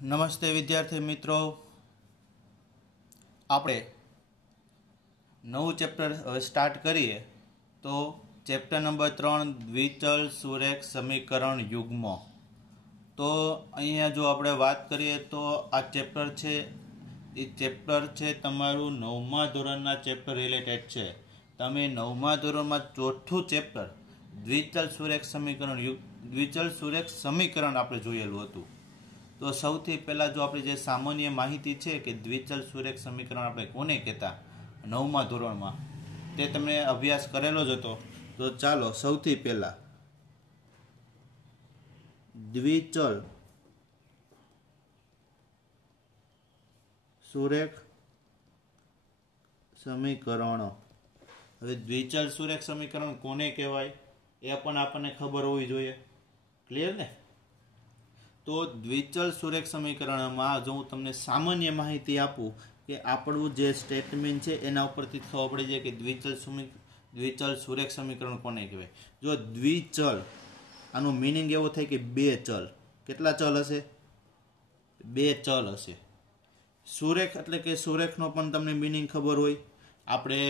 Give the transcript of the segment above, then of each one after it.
નમસ્તે વિદ્યાર્થી મિત્રો, આપણે નવું ચેપ્ટર હવે સ્ટાર્ટ કરીએ. તો ચેપ્ટર નંબર 3 દ્વિચલ સુરેખ સમીકરણ યુગ્મ. તો અહીંયા જો આપણે વાત કરીએ તો આ ચેપ્ટર છે એ ચેપ્ટર છે તમારું 9મા ધોરણના ચેપ્ટર રિલેટેડ છે. તમે 9મા ધોરણમાં ચોથું ચેપ્ટર દ્વિચલ સુરેખ સમીકરણ આપણે જોયેલું હતું. તો સૌથી પહેલાં જો આપણે જે સામાન્ય માહિતી છે કે દ્વિચલ સુરેખ સમીકરણ આપણે કોને કહેતા 9મા ધોરણમાં, તે તમે અભ્યાસ કરેલો જ હતો. તો ચાલો સૌથી પહેલાં દ્વિચલ સુરેખ સમીકરણ. હવે દ્વિચલ સુરેખ સમીકરણ કોને કહેવાય એ પણ આપણને ખબર હોવી જોઈએ. ક્લિયર ને? તો દ્વિચલ સુરેખ સમીકરણમાં જો હું તમને સામાન્ય માહિતી આપું કે આપણું જે સ્ટેટમેન્ટ છે એના ઉપરથી ખબર પડી જાય કે દ્વિચલ સુરેખ સમીકરણ કોને કહેવાય. જો દ્વિચલ, આનો મિનિંગ એવો થાય કે બે ચલ. કેટલા ચલ હશે? બે ચલ હશે. સુરેખ એટલે કે સુરેખનો પણ તમને મિનિંગ ખબર હોય. આપણે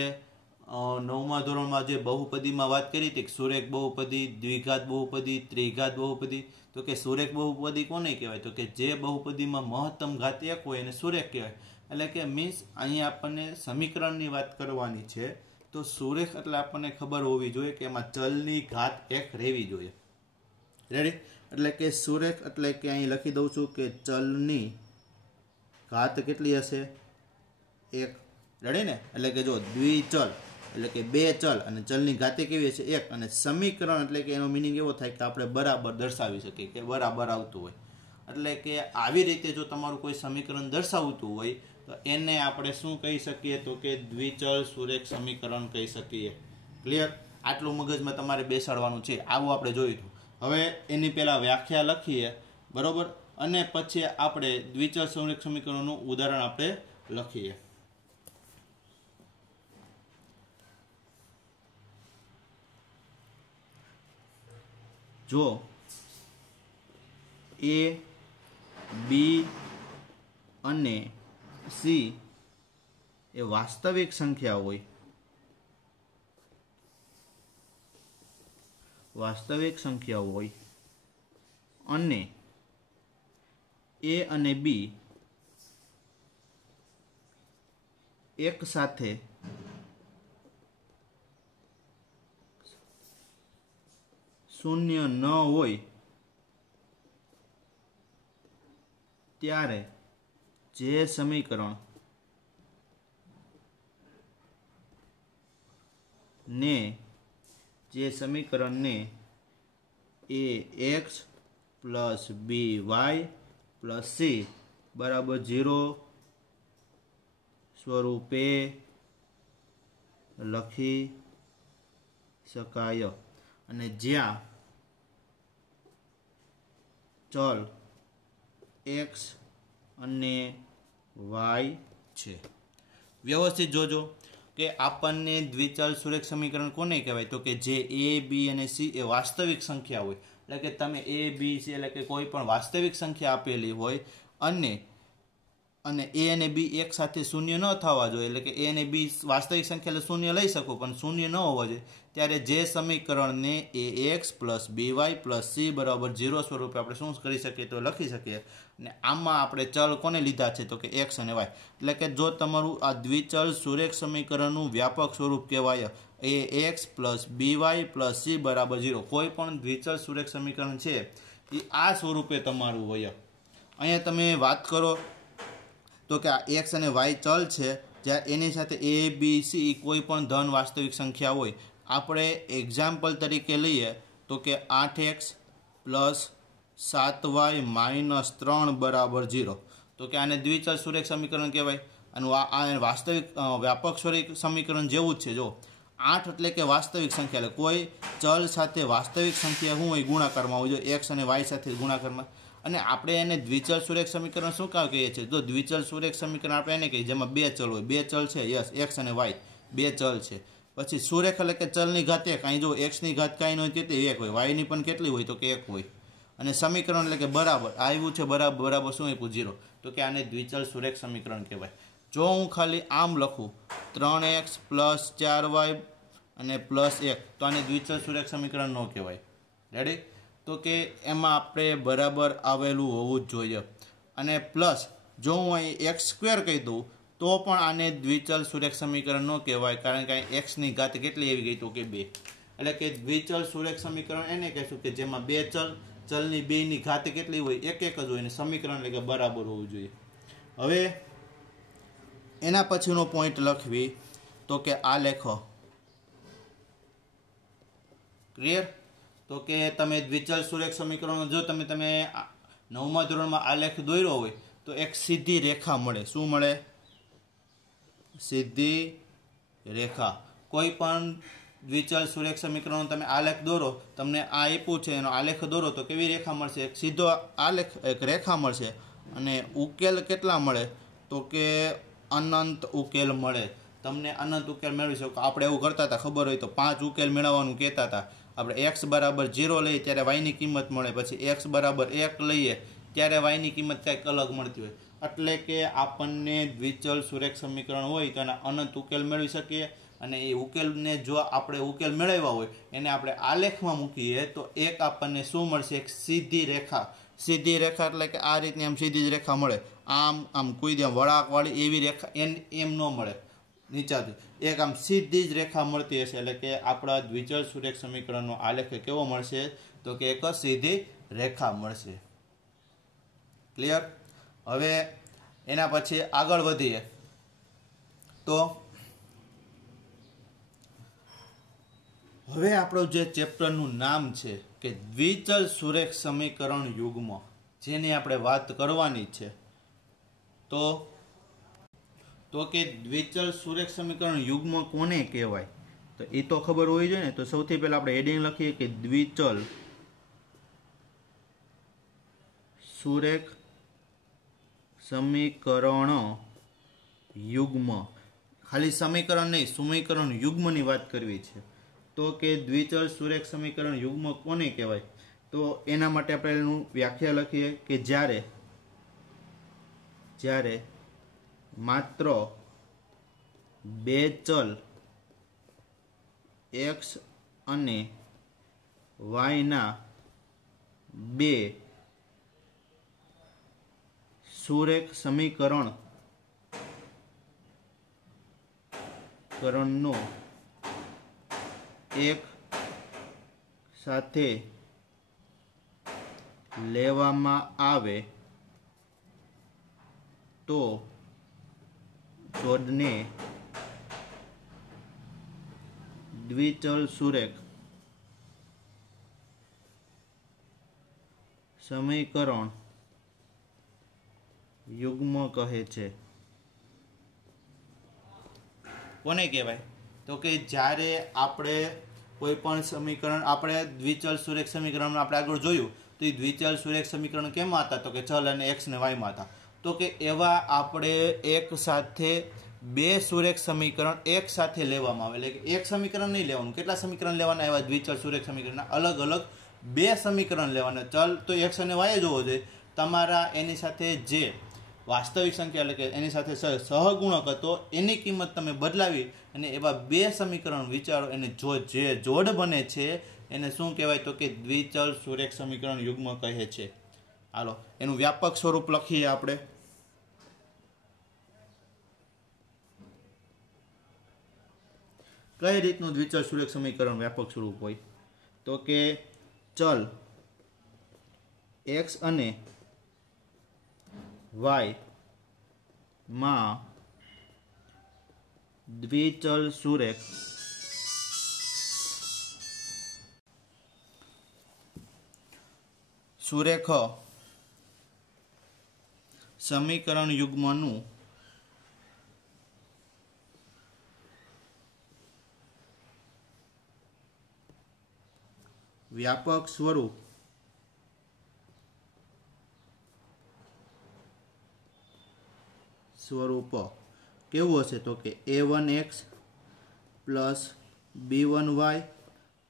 9મા ધોરણમાં જે બહુપદીમાં વાત કરી હતી કે સુરેખ બહુપદી, દ્વિઘાત બહુપદી, ત્રિઘાત બહુપદી. તો કે સુરેખ બહુપદી કોને કહેવાય? તો કે જે બહુપદીમાં મહત્તમ ઘાત એક હોય એને સુરેખ કહેવાય. એટલે કે મીન્સ અહીંયા આપણને સમીકરણની વાત કરવાની છે. તો સુરેખ એટલે આપણને ખબર હોવી જોઈએ કે એમાં ચલની ઘાત એક રહેવી જોઈએ. રેડી? એટલે કે સુરેખ એટલે કે અહીં લખી દઉં છું કે ચલની ઘાત કેટલી હશે? એક. રેડી ને? એટલે કે જો દ્વિચલ એટલે કે બે ચલ અને ચલની ઘાતે કેવી હશે? એક. અને સમીકરણ એટલે કે એનો મિનિંગ એવો થાય કે આપણે બરાબર દર્શાવી શકીએ કે બરાબર આવતું હોય. એટલે કે આવી રીતે જો તમારું કોઈ સમીકરણ દર્શાવતું હોય તો એને આપણે શું કહી શકીએ? તો કે દ્વિચલ સુરેખ સમીકરણ કહી શકીએ. ક્લિયર? આટલું મગજમાં તમારે બેસાડવાનું છે. આવું આપણે જોયું. હવે એની પહેલાં વ્યાખ્યા લખીએ, બરાબર, અને પછી આપણે દ્વિચલ સુરેખ સમીકરણનું ઉદાહરણ આપણે લખીએ. જો એ, બી અને સી એ વાસ્તવિક સંખ્યા હોય, અને એ અને બી એક સાથે શૂન્ય ન હોય ત્યારે જે સમીકરણને એ x plus B Y plus C બરાબર 0 સ્વરૂપે લખી શકાય. અને જ્યાં ચલ એક્સ અને વાય છે. વ્યવસ્થિત જોજો કે આપણને દ્વિચલ સુરેખ સમીકરણ કોને કહેવાય? તો કે જે એ, બી અને સી એ વાસ્તવિક સંખ્યા હોય. એટલે કે તમે એ, બી, સી એટલે કે કોઈ પણ વાસ્તવિક સંખ્યા આપેલી હોય અને એ અને બી એક સાથે શૂન્ય ન થવા જોઈએ. એટલે કે એ અને બી વાસ્તવિક સંખ્યા એટલે શૂન્ય લઈ શકો પણ શૂન્ય ન હોવા જોઈએ. ત્યારે જે સમીકરણને એ x plus B Y plus C બરાબર 0 સ્વરૂપે આપણે શું કરી શકીએ? તો લખી શકીએ. અને આમાં આપણે ચલ કોને લીધા છે? તો કે એક્સ અને વાય. એટલે કે જો તમારું આ દ્વિચલ સુરેખ સમીકરણનું વ્યાપક સ્વરૂપ કહેવાય એ x plus B Y plus C બરાબર 0. કોઈ પણ દ્વિચલ સુરેખ સમીકરણ છે એ આ સ્વરૂપે તમારું હોય. અહીંયા તમે વાત કરો તો કે આ એક્સ અને વાય ચલ છે, જ્યાં એની સાથે એ, બી, સી કોઈ પણ ધન વાસ્તવિક સંખ્યા હોય. આપણે એક્ઝામ્પલ તરીકે લઈએ તો કે 8x પ્લસ 7y માઇનસ 3 બરાબર 0. તો કે આને દ્વિચલ સુરેખ સમીકરણ કહેવાય. આનું આ વાસ્તવિક વ્યાપક સુરેખ સમીકરણ જેવું જ છે. જો 8 એટલે કે વાસ્તવિક સંખ્યા, એટલે કોઈ ચલ સાથે વાસ્તવિક સંખ્યા શું હોય? ગુણાકારમાં હોય. જો એક્સ અને વાય સાથે ગુણાકારમાં. અને આપણે એને દ્વિચલ સુરેખ સમીકરણ શું કામ કહીએ છીએ? તો દ્વિચલ સુરેખ સમીકરણ આપણે એને કહીએ જેમાં બે ચલ હોય. બે ચલ છે, યસ, એક્સ અને વાય બે ચલ છે. પછી સુરેખ એટલે કે ચલની ઘાત એક. અહીં જો એક્સની ઘાત કાંઈ ન હોય કેટલી? એક હોય. વાયની પણ કેટલી હોય? તો કે એક હોય. અને સમીકરણ એટલે કે બરાબર આવ્યું છે, બરાબર બરાબર શું આપ્યું 0, તો કે આને દ્વિચલ સુરેખ સમીકરણ કહેવાય. જો હું ખાલી આમ લખું 3x + 4y અને +1 તો આને દ્વિચલ સુરેખ સમીકરણ ન કહેવાય. રેડી? તો કે એમાં આપણે બરાબર આવેલું હોવું જ જોઈએ. અને પ્લસ જો હું અહીં x² કહી દઉં તો પણ આને દ્વિચલ સુરેખ સમીકરણ ન કહેવાય, કારણ કે એક્સની ઘાત કેટલી આવી ગઈ તો કે 2. એટલે કે દ્વિચલ સુરેખ સમીકરણ એને કહેશું કે જેમાં બે ચલની બેની ઘાત કેટલી હોય, એક જ હોય, અને સમીકરણ એટલે કે બરાબર હોવું જોઈએ. હવે એના પછીનો પોઈન્ટ લખવી તો કે આ લેખો. ક્લિયર? તો કે તમે દ્વિચલ સુરેખ સમીકરણો જો તમે 9મા ધોરણમાં આલેખ દોર્યો હોય તો એક સીધી રેખા મળે. શું મળે? સીધી રેખા. કોઈ પણ દ્વિચલ સુરેખ સમીકરણો તમે આલેખ દોરો, તમને આ આપ્યું છે એનો આલેખ દોરો તો કેવી રેખા મળશે? એક સીધો આલેખ, એક રેખા મળશે. અને ઉકેલ કેટલા મળે? તો કે અનંત ઉકેલ મળે. તમને અનંત ઉકેલ મેળવી શકો. આપણે એવું કરતા હતા, ખબર હોય તો 5 ઉકેલ મેળવવાનું કહેતા હતા. આપણે x = 0 લઈએ ત્યારે y ની કિંમત મળે, પછી x = 1 લઈએ ત્યારે y ની કિંમત કંઈક અલગ મળતી હોય. એટલે કે આપણને દ્વિચલ સુરેખ સમીકરણ હોય તો એના અનંત ઉકેલ મેળવી શકીએ. અને એ ઉકેલને જો આપણે ઉકેલ મેળવ્યા હોય એને આપણે આલેખમાં મૂકીએ તો એક આપણને શું મળશે? એક સીધી રેખા. સીધી રેખા એટલે કે આ રીતની આમ સીધી જ રેખા મળે. આમ કોઈ દે વળાંકવાળી એવી રેખા એમ ન મળે નીચાથી. એક આમ સીધી જ રેખા મળતી હશે. એટલે કે આપણા દ્વિચલ સુરેખ સમીકરણનો આલેખ કેવો મળશે? તો કે એક સીધી રેખા મળશે. ક્લિયર? હવે એના પછી આગળ વધીએ તો હવે આપણું જે ચેપ્ટરનું નામ છે કે દ્વિચલ સુરેખ સમીકરણ યુગ્મ, જેની આપણે વાત કરવાની છે. તો કે દ્વિચલ સુરેખ સમીકરણ યુગ્મ કોને કહેવાય? તો એ તો ખબર હોવી જોઈએ ને. તો સૌથી પહેલા આપણે હેડિંગ લખીએ કે દ્વિચલ સુરેખ સમીકરણ યુગ્મ. ખાલી સમીકરણ નહીં, સમીકરણ યુગ્મની વાત કરવી છે. તો કે દ્વિચલ સુરેખ સમીકરણ યુગ્મ કોને કહેવાય? તો એના માટે આપણે એનું વ્યાખ્યા લખીએ કે જ્યારે માત્ર બે ચલ x અને y ના બે સુરેખ સમીકરણનો એક સાથે લેવામાં આવે તો જોડને દ્વિચલ સુરેખ સમીકરણ યુગ્મ કહે છે. કોને કહેવાય? તો કે જ્યારે આપણે કોઈ પણ સમીકરણ, આપણે દ્વિચલ સુરેખ સમીકરણ આપણે આગળ જોયું તો એ દ્વિચલ સુરેખ સમીકરણ કેમાં હતા? તો કે ચલ અને x ને y માં હતા. તો કે એવા આપણે એક સાથે બે સુરેખ સમીકરણ એક સાથે લેવામાં આવે. એટલે કે એક સમીકરણ નહીં લેવાનું. કેટલા સમીકરણ લેવાના? એવા દ્વિચલ સુરેખ સમીકરણના અલગ અલગ બે સમીકરણ લેવાના. ચલ તો x અને y જ હોવો જોઈએ. તમારા એની સાથે જે વાસ્તવિક સંખ્યા એટલે કે એની સાથે સહગુણક હતો એની કિંમત તમે બદલાવી અને એવા બે સમીકરણ વિચારો, એને જે જોડ બને છે એને શું કહેવાય? તો કે દ્વિચલ સુરેખ સમીકરણ યુગ્મ કહે છે. હાલો એનું વ્યાપક સ્વરૂપ લખીએ આપણે. કઈ રીતનું દ્વિચલ સુરેખ સમીકરણ વ્યાપક સ્વરૂપ હોય? તો કે ચલ x અને y માં દ્વિચલ સુરેખ સમીકરણ યુગ્મનું વ્યાપક સ્વરૂપ કેવું હશે? તો કે a1x + b1y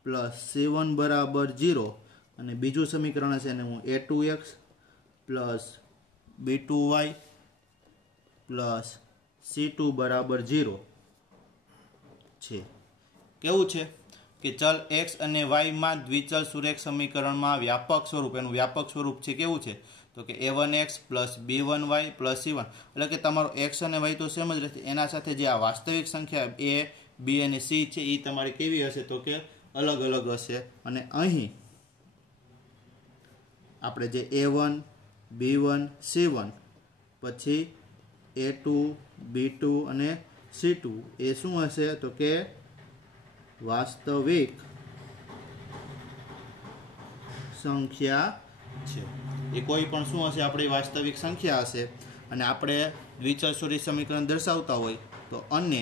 + c1 = 0 અને બીજું સમીકરણ છે એને હું a2x plus b2y plus c2 બરાબર 0 છે. કેવું છે કે ચલ x અને y માં દ્વિચલ સુરેખ સમીકરણમાં વ્યાપક સ્વરૂપ, એનું વ્યાપક સ્વરૂપ છે કેવું છે તો કે a1x plus b1y plus c1, એટલે કે તમારો x અને y તો સેમ જ રહેશે, એના સાથે જે આ વાસ્તવિક સંખ્યા a b અને c છે એ તમારી કેવી હશે તો કે અલગ અલગ હશે. અને અહીં આપણે જે a1 b1 c1 પછી a2 b2 અને c2 એ શું હશે તો કે વાસ્તવિક સંખ્યા છે. એ કોઈ પણ શું હશે આપણી વાસ્તવિક સંખ્યા હશે. અને આપણે દ્વિચલ સુરેખ સમીકરણ દર્શાવતા હોય તો અને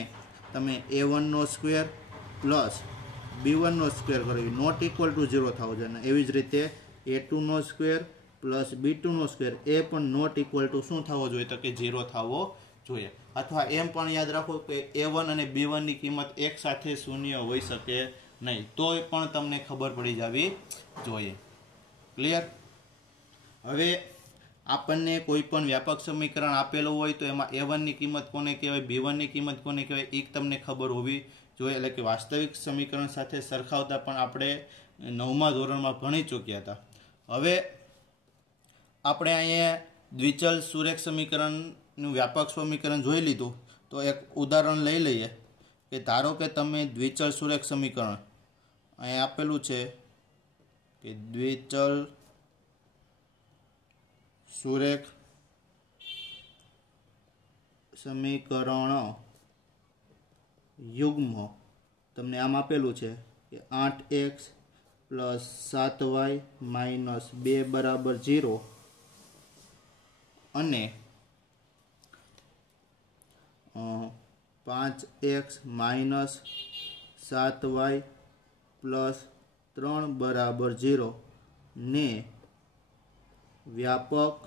તમે a1 નો સ્ક્વેર પ્લસ b1 નો સ્ક્વેર કરવી નોટ ઇક્વલ ટુ 0 થવો જોઈએ. અને એવી જ રીતે a2 નો સ્ક્વેર પ્લસ b2 નો સ્ક્વેર એ પણ નોટ ઇક્વલ ટુ શું થવો જોઈએ તો કે 0 થવો જોઈએ. અથવા એમ પણ યાદ રાખો કે a1 અને b1 ની કિંમત એક સાથે શૂન્ય હોઈ શકે નહીં, તોય પણ તમને ખબર પડી જવી જોઈએ. ક્લિયર? હવે આપણને કોઈ પણ વ્યાપક સમીકરણ આપેલું હોય તો એમાં a1 ની કિંમત કોને કહેવાય, b1 ની કિંમત કોને કહેવાય એ તમને ખબર હોવી જોઈએ. એટલે કે વાસ્તવિક સમીકરણ સાથે સરખાવતા પણ આપણે 9મા ધોરણમાં ભણી ચૂક્યા હતા. હવે આપણે અહીંયા દ્વિચલ સુરેખ સમીકરણનું વ્યાપક સમીકરણ જોઈ લીધું, તો એક ઉદાહરણ લઈ લઈએ કે ધારો કે તમે દ્વિચલ સુરેખ સમીકરણ અહીંયા આપેલું છે કે દ્વિચલ સુરેખ સમીકરણ યુગ્મ તમને આમ આપેલું છે કે 8x પ્લસ 7y માઇનસ 2 બરાબર 0 અને 5x માઇનસ 7y પ્લસ 3 બરાબર 0 ને વ્યાપક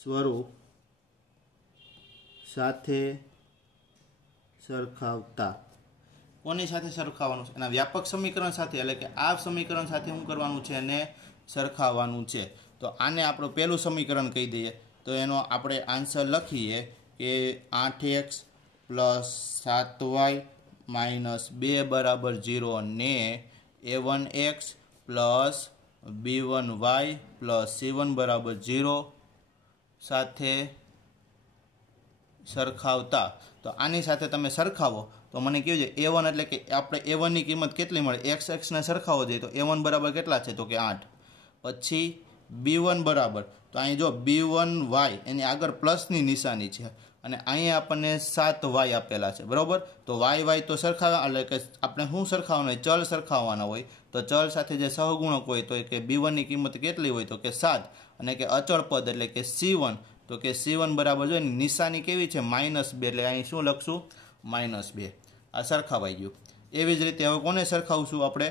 સ્વરૂપ સાથે સરખાવતા. કોની સાથે સરખાવવાનું છે? એના વ્યાપક સમીકરણ સાથે, એટલે કે આ સમીકરણ સાથે શું કરવાનું છે એને સરખાવવાનું છે. તો આને આપણું પહેલું સમીકરણ કહી દઈએ તો એનો આપણે આન્સર લખીએ કે 8x પ્લસ 7y માઇનસ 2 બરાબર 0 ને a1x plus b1y plus c1 બરાબર 0 સાથે સરખાવતા. તો આની સાથે તમે સરખાવો તો મને કહ્યું છે a1 એટલે કે આપણે a1 ની કિંમત કેટલી મળે, x ને સરખાવો જોઈએ તો a1 બરાબર કેટલા છે તો કે 8. પછી b1 બરાબર, તો અહીં જો b1y એની આગળ પ્લસની નિશાની છે અને અહીંયા આપણને 7y આપેલા છે, બરાબર. તો y તો સરખાવવા, એટલે કે આપણે શું સરખાવવાનું હોય, ચલ સરખાવવાના હોય. તો ચલ સાથે જે સહગુણક હોય તો કે b1 ની કિંમત કેટલી હોય તો કે 7 અને કે અચળ પદ એટલે કે c1 તો કે c1 બરાબર જોઈએ નિશાની કેવી છે -2, એટલે અહીં શું લખશું -2. આ સરખાવાઈ ગયું. એવી જ રીતે હવે કોને સરખાવશું આપણે,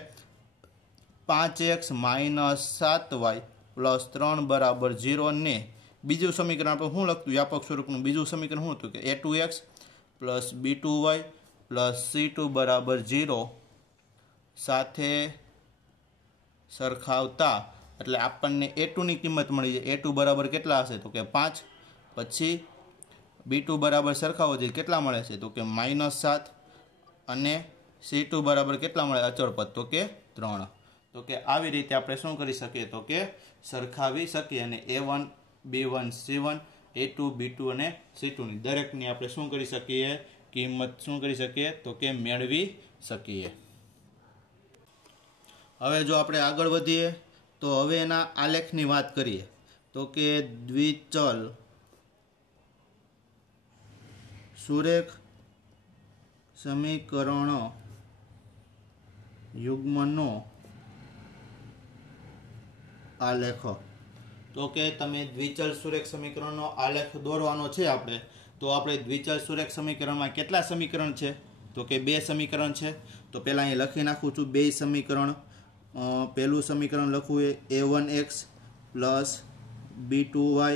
5x માઇનસ 7y પ્લસ 3 બરાબર 0 ને બીજું સમીકરણ આપણે શું લખતું વ્યાપક સ્વરૂપનું બીજું સમીકરણ શું હતું કે a2x plus b2y plus c2 બરાબર 0 સાથે સરખાવતા. એટલે આપણને a2 ની કિંમત મળી જાય. a2 બરાબર કેટલા હશે તો કે 5. પછી b2 બરાબર સરખાવો જોઈએ કેટલા મળે છે તો કે -7 અને c2 બરાબર કેટલા મળે અચળ પદ તો કે 3. તો કે આવી રીતે આપણે શું કરી શકીએ તો કે સરખાવી શકીએ અને a1 b1 c1 a2 b2 અને c2 ની દરેકની આપણે શું કરી શકીએ કિંમત શું કરી શકીએ તો કે મેળવી શકીએ. હવે જો આપણે આગળ વધીએ તો હવે એના આલેખની વાત કરીએ તો કે દ્વિચલ સુરેખ સમીકરણ યુગ્મનો આલેખ. તો કે તમે દ્વિચલ સુરેખ સમીકરણનો આલેખ દોરવાનો છે આપણે, તો આપણે દ્વિચલ સુરેખ સમીકરણમાં કેટલા સમીકરણ છે તો કે 2 સમીકરણ છે. તો પહેલાં અહીં લખી નાખું છું 2 સમીકરણ. પહેલું સમીકરણ લખવું એ a1x plus b2y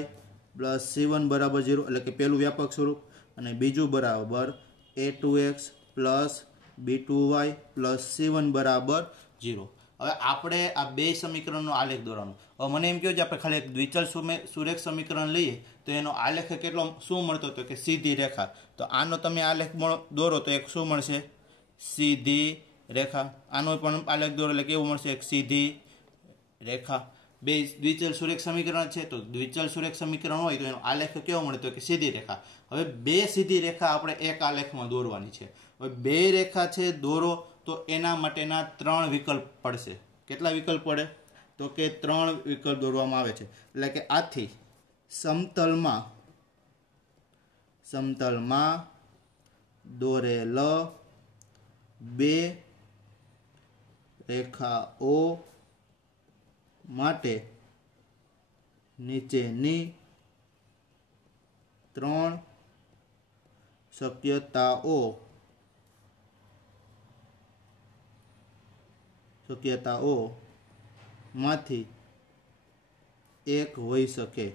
plus c1 બરાબર 0, એટલે કે પહેલું વ્યાપક સ્વરૂપ. અને બીજું બરાબર a2x plus b2y plus c1 બરાબર 0। હવે આપણે આ બે સમીકરણનો આલેખ દોરવાનો। હવે મને એમ કહ્યું છે આપણે ખાલી એક દ્વિચલ સુરેખ સમીકરણ લઈએ તો એનો આલેખ કેટલો શું મળતો હતો કે સીધી રેખા। તો આનો તમે આલેખ દોરો તો એક શું મળશે? સીધી રેખા। આનો પણ આલેખ દોરો એટલે કેવું મળશે? એક સીધી રેખા। બે દ્વિચલ સુરેખ સમીકરણ છે તો દ્વિચલ સુરેખ સમીકરણ હોય તો એનો આલેખ કેવો મળે તો કે સીધી રેખા। હવે બે સીધી રેખા આપણે એક આલેખમાં દોરવાની છે। હવે બે રેખા છે દોરો તો એના માટેના 3 વિકલ્પ પડશે। કેટલા વિકલ્પ પડે? તો કે 3 વિકલ્પ દોરવામાં આવે છે। એટલે કે આથી સમતલમાં દોરેલ બે રેખાઓ માટે નીચેની 3 શક્યતાઓમાંથી એક હોઈ શકે।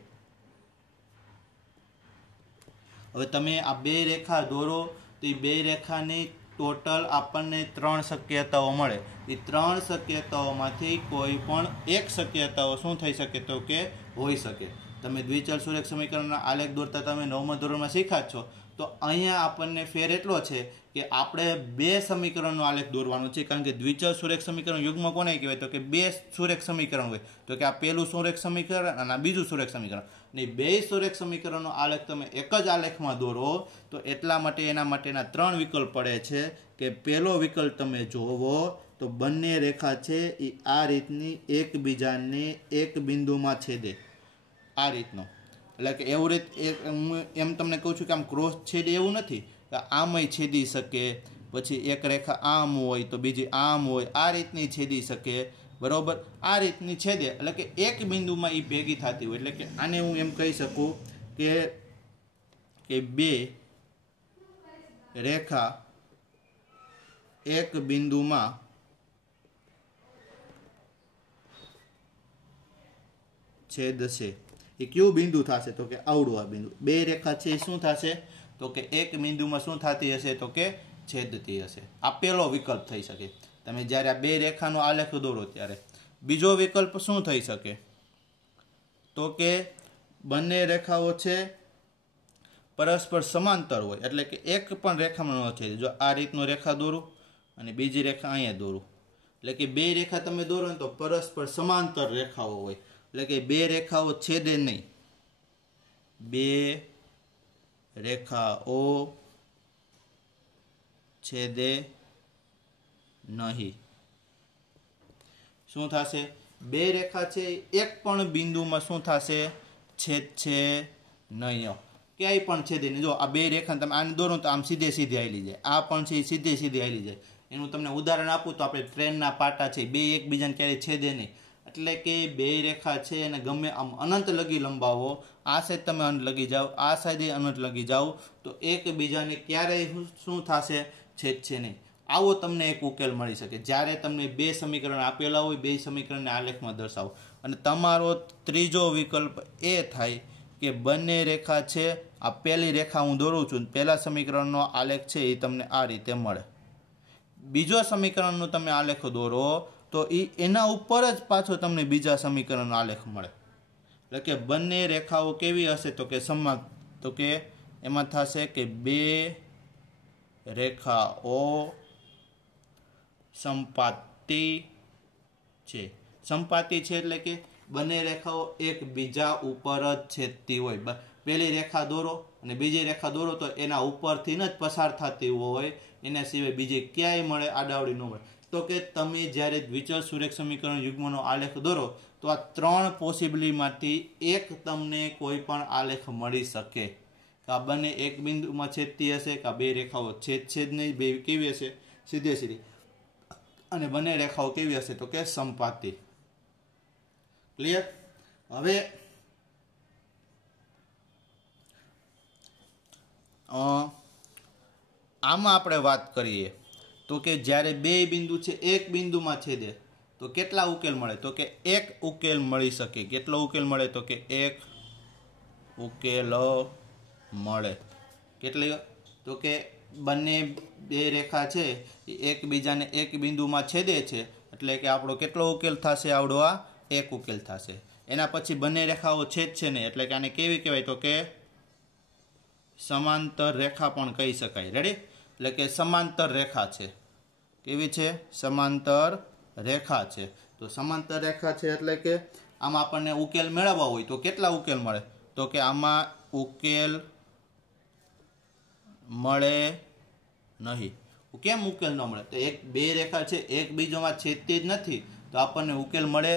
હવે તમે આ બે રેખા દોરો તો એ બે રેખાની ટોટલ આપણને 3 શક્યતાઓ મળે। એ 3 શક્યતાઓમાંથી કોઈ પણ એક શક્યતાઓ શું થઈ શકે તો કે હોઈ શકે। તમે દ્વિચલ સુરેખ સમીકરણના આલેખ દોરતા તમે 9મા ધોરણમાં શીખ્યા જ છો। તો અહીંયા આપણને ફેર એટલો છે કે આપણે બે સમીકરણનો આલેખ દોરવાનો છે। કારણ કે દ્વિચલ સુરેખ સમીકરણ યુગ્મ કોને કહેવાય તો કે બે સુરેખ સમીકરણ હોય તો કે આ પહેલું સુરેખ સમીકરણ અને આ બીજું સુરેખ સમીકરણ, અને બે સુરેખ સમીકરણનો આલેખ તમે એક જ આલેખમાં દોરો તો એટલા માટે એના માટેના 3 વિકલ્પ પડે છે। કે પહેલો વિકલ્પ તમે જોવો તો બંને રેખા છે એ આ રીતની એકબીજાને એક બિંદુમાં છેદે, આ રીતનો। એટલે કે એવું રીત એમ તમને કહું છું કે આમ ક્રોસ છેદે એવું નથી કે આમય છેદી શકે, પછી એક રેખા આમ હોય તો બીજી આમ હોય, આ રીતની છેદી શકે, બરોબર? આ રીતની છેદે એટલે કે એક બિંદુમાં એ ભેગી થતી હોય। એટલે કે આને હું એમ કહી શકું કે બે રેખા એક બિંદુમાં છેદશે। એ કયું બિંદુ થશે તો કે આવડું આ બિંદુ। બે રેખા છે એ શું થશે તો કે એક બિંદુમાં શું થતી હશે તો કે છેદતી હશે। આ પહેલો વિકલ્પ થઈ શકે તમે જ્યારે આ બે રેખાનો આલેખ દોરો ત્યારે। બીજો વિકલ્પ શું થઈ શકે તો કે બંને રેખાઓ છે પરસ્પર સમાંતર હોય, એટલે કે એક પણ રેખામાં ન છેદે। જો આ રીતનો રેખા દોરું અને બીજી રેખા અહીંયા દોરું, એટલે કે બે રેખા તમે દોરો ને તો પરસ્પર સમાંતર રેખાઓ હોય, એટલે કે બે રેખાઓ છેદે નહીં। બે રેખાઓ છેદે નહીં। શું થશે? બે રેખા છે એક પણ બિંદુમાં શું થશે? છેદશે નહીં, ક્યાંય પણ છેદે નહીં। જો આ બે રેખા તમે આને દોરો તો આમ સીધે સીધી હાલી જાય, આ પણ છે સીધે સીધી હાલી જાય। એનું તમને ઉદાહરણ આપું તો આપણે ટ્રેનના પાટા છે બે એકબીજાને ક્યારેય છેદે નહીં, એટલે કે બે રેખા છે અને ગમે આમ અનંત લગી લંબાવો, આ સાઈડ તમે અનંત લગી જાઓ, આ સાઈડે અનંત લગી જાઓ તો એકબીજાને ક્યારેય શું થશે? છેદશે નહીં। આવો તમને એક ઉકેલ મળી શકે જ્યારે તમને બે સમીકરણ આપેલા હોય, બે સમીકરણને આલેખમાં દર્શાવો। અને તમારો ત્રીજો વિકલ્પ એ થાય કે બંને રેખા છે, આ પહેલી રેખા હું દોરું છું, પહેલા સમીકરણનો આલેખ છે એ તમને આ રીતે મળે। બીજો સમીકરણનો તમે આલેખ દોરો તો એના ઉપર જ પાછો તમને બીજા સમીકરણનો આલેખ મળે। એટલે કે બંને રેખાઓ કેવી હશે તો કે સમાન, તો કે એમાં થશે કે બે રેખાઓ સંપાતી છે। સંપાતી છે એટલે કે બંને રેખાઓ એકબીજા ઉપર જ છેદતી હોય। પહેલી રેખા દોરો અને બીજી રેખા દોરો તો એના ઉપરથી જ પસાર થતી હોય, એના સિવાય બીજે ક્યાંય મળે આડાવડી ન મળે। તો કે તમે જ્યારે દ્વિચલ સુરેખ સમીકરણ યુગ્મનો આલેખ દોરો તો આ 3 પોસિબિલિટીમાંથી એક તમને કોઈ પણ આલેખ મળી શકે। આ બંને એક બિંદુમાં છેદતી હશે, કે બે રેખાઓ છેદશે જ નહીં, બે કેવી હશે? સીધે સીધી, અને બંને રેખાઓ કેવી હશે તો કે સંપાતી। ક્લિયર? હવે આમાં આપણે વાત કરીએ તો કે જ્યારે બે બિંદુ છે એક બિંદુમાં છેદે તો કેટલા ઉકેલ મળે તો કે એક ઉકેલ મળી શકે। કેટલો ઉકેલ મળે તો કે એક ઉકેલ મળે। કેટલી? તો કે બંને બે રેખા છે એકબીજાને એક બિંદુમાં છેદે છે એટલે કે આપણો કેટલો ઉકેલ થશે? આવડો આ એક ઉકેલ થશે. એના પછી બંને રેખાઓ છેદશે નહીં, એટલે કે આને કેવી કહેવાય? તો કે સમાંતર રેખા પણ કહી શકાય. રેડી? એટલે કે સમાંતર રેખા છે. કેવી છે? સમાંતર રેખા છે. તો સમાંતર રેખા છે એટલે કે આમાં આપણને ઉકેલ મેળવવા હોય તો કેટલા ઉકેલ મળે? તો કે આમાં ઉકેલ મળે નહીં. કેમ ઉકેલ ન મળે? તો એક બે રેખા છે, એકબીજામાં છેદતી જ નથી, તો આપણને ઉકેલ મળે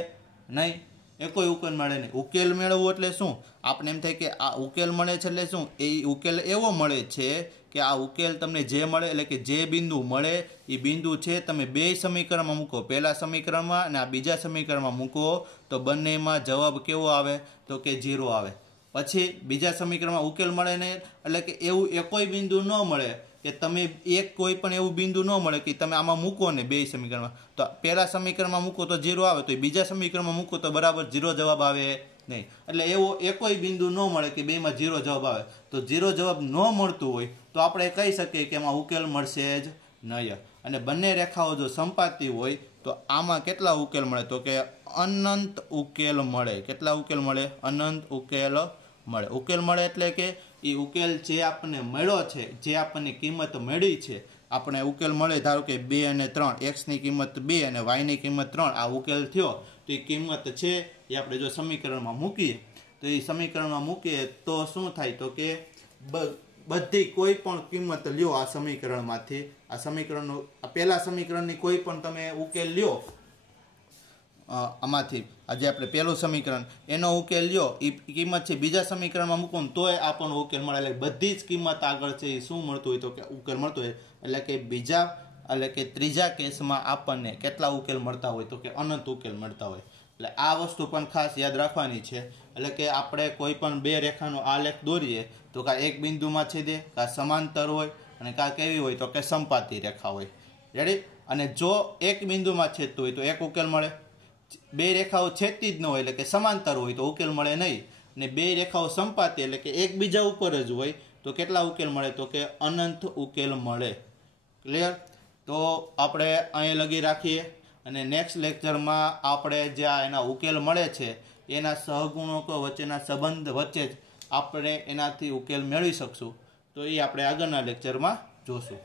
નહીં. એ કોઈ ઉકેલ મળે નહીં. ઉકેલ મેળવવું એટલે શું? આપણે એમ થાય કે આ ઉકેલ મળે છે એટલે શું? એ ઉકેલ એવો મળે છે કે આ ઉકેલ તમને જે મળે એટલે કે જે બિંદુ મળે એ બિંદુ છે તમે બે સમીકરણમાં મૂકો, પહેલા સમીકરણમાં અને આ બીજા સમીકરણમાં મૂકો તો બંનેમાં જવાબ કેવો આવે? તો કે 0 આવે. પછી બીજા સમીકરણમાં ઉકેલ મળે નહીં એટલે કે એવું કોઈ બિંદુ ન મળે કે તમે એક કોઈ પણ એવું બિંદુ ન મળે કે તમે આમાં મૂકો ને બે સમીકરણમાં, તો પહેલા સમીકરણમાં મૂકો તો 0 આવે, તો બીજા સમીકરણમાં મૂકો તો બરાબર 0 જવાબ આવે નહીં. એટલે એવો કોઈ બિંદુ ન મળે કે બેમાં 0 જવાબ આવે. તો 0 જવાબ ન મળતું હોય તો આપણે કહી શકીએ કે એમાં ઉકેલ મળશે જ નહીં. અને બંને રેખાઓ જો સંપાતી હોય તો આમાં કેટલા ઉકેલ મળે? તો કે અનંત ઉકેલ મળે. કેટલા ઉકેલ મળે? અનંત ઉકેલ મળે. ઉકેલ મળે એટલે કે એ ઉકેલ જે આપણને મળ્યો છે, જે આપણને કિંમત મળી છે, આપણે ઉકેલ મળે ધારો કે 2 અને 3, એક્સની કિંમત 2 અને વાયની કિંમત 3, આ ઉકેલ થયો. તો એ કિંમત છે એ આપણે જો સમીકરણમાં મૂકીએ તો એ સમીકરણમાં મૂકીએ તો શું થાય? તો કે બધી કોઈ પણ કિંમત લ્યો આ સમીકરણમાંથી, આ સમીકરણનું પહેલા સમીકરણની કોઈ પણ તમે ઉકેલ લ્યો આમાંથી, આજે આપણે પહેલું સમીકરણ એનો ઉકેલ લ્યો, એ કિંમત છે બીજા સમીકરણમાં મૂકો ને તોય આપણને ઉકેલ મળે. એટલે બધી જ કિંમત આગળ છે એ શું મળતું હોય? તો કે ઉકેલ મળતો હોય. એટલે કે ત્રીજા કેસમાં આપણને કેટલા ઉકેલ મળતા હોય? તો કે અનંત ઉકેલ મળતા હોય. એટલે આ વસ્તુ પણ ખાસ યાદ રાખવાની છે. એટલે કે આપણે કોઈ પણ બે રેખાનો આલેખ દોરીએ તો કાં એક બિંદુમાં છેદે, કાં સમાંતર હોય અને કાં કેવી હોય? તો કે સંપાતી રેખા હોય. રેડી? અને જો એક બિંદુમાં છેદતું હોય તો એક ઉકેલ મળે. બે રેખાઓ છેદતી જ ન હોય એટલે કે સમાંતર હોય તો ઉકેલ મળે નહીં. અને બે રેખાઓ સંપાતી એટલે કે એકબીજા ઉપર જ હોય તો કેટલા ઉકેલ મળે? તો કે અનંત ઉકેલ મળે. ક્લિયર? તો આપણે અહીં લગી રાખીએ અને નેક્સ્ટ લેક્ચરમાં આપણે જ્યાં એના ઉકેલ મળે છે એના સહગુણકો વચ્ચેના સંબંધ વચ્ચે જ આપણે એનાથી ઉકેલ મેળવી શકશું. તો એ આપણે આગળના લેક્ચરમાં જોશું.